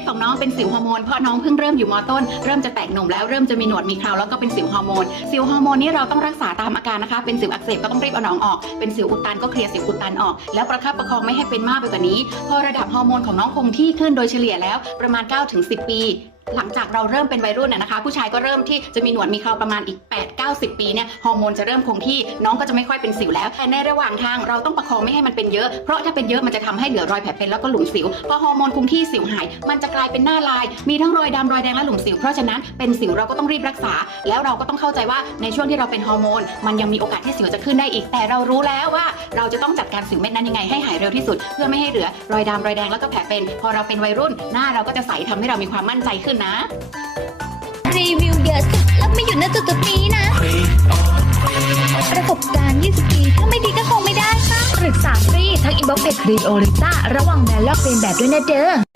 สของน้องเป็นสิวฮอร์โมนเพราะน้องเพิ่งเริ่มอยู่มอต้น เริ่มจะแตกหนุ่มแล้วเริ่มจะมีหนวดมีเคราแล้วก็เป็นสิวฮอร์โมนสิวฮอร์โมนนี่เราต้องรักษาตามอาการนะคะเป็นสิวอักเสบก็ต้องรีบเอาหนองออกเป็นสิวอุดตันก็เคลียร์สิวอุดตันออก แล้วประคับประคองไม่ให้เป็นมากไปกว่านี้พอระดับฮอร์โมนของน้องคงที่ขึ้นโดยเฉลี่ยแล้วประมาณ 9-10 ปีหลังจากเราเริ่มเป็นวัยรุ่นน่ะนะคะ ผู้ชายก็เริ่มที่จะมีหนวดมีเคราประมาณอีก 8 90 ปีเนี่ยฮอร์โมนจะเริ่มคงที่น้องก็จะไม่ค่อยเป็นสิวแล้วแต่ในระหว่างทางเราต้องประคองไม่ให้มันเป็นเยอะ เพราะถ้าเป็นเยอะมันจะทำให้เหลือรอยแผลเป็นแล้วก็หลุมสิวพอฮอร์โมนคงที่สิวหาย มันจะกลายเป็นหน้าลาย มีทั้งรอยดำรอยแดงและหลุมสิว เพราะฉะนั้นเป็นสิวเราก็ต้องรีบรักษา แล้วเราก็ต้องเข้าใจว่าในช่วงที่เราเป็นฮอร์โมนมันยังมีโอกาสที่สิวจะขึ้นได้อีก แต่เรารู้แล้วว่า เราจะต้องจัดการสิวเม็ดนั้นยังไงให้หายเร็วที่สุด เพื่อไม่ให้เหลือรอยดำรอยแดงแล้วก็แผลเป็น พอเราเป็นวัยรุ่นหน้าเราก็จะใสทำให้เรามีความมั่นใจขึ้นนะ รีวิวเยอะสุดแล้วไม่หยู่ณจุดจุดนี้นะ ประสบการณ์ 20 ปี ถ้าไม่ดีก็คงไม่ได้ค่ะปรึกษาฟรีทั้งอินบ็อกซ์เพจรีโอริต้าระวังแบรนด์ลอกเลียนแบบด้วยนะเด้อ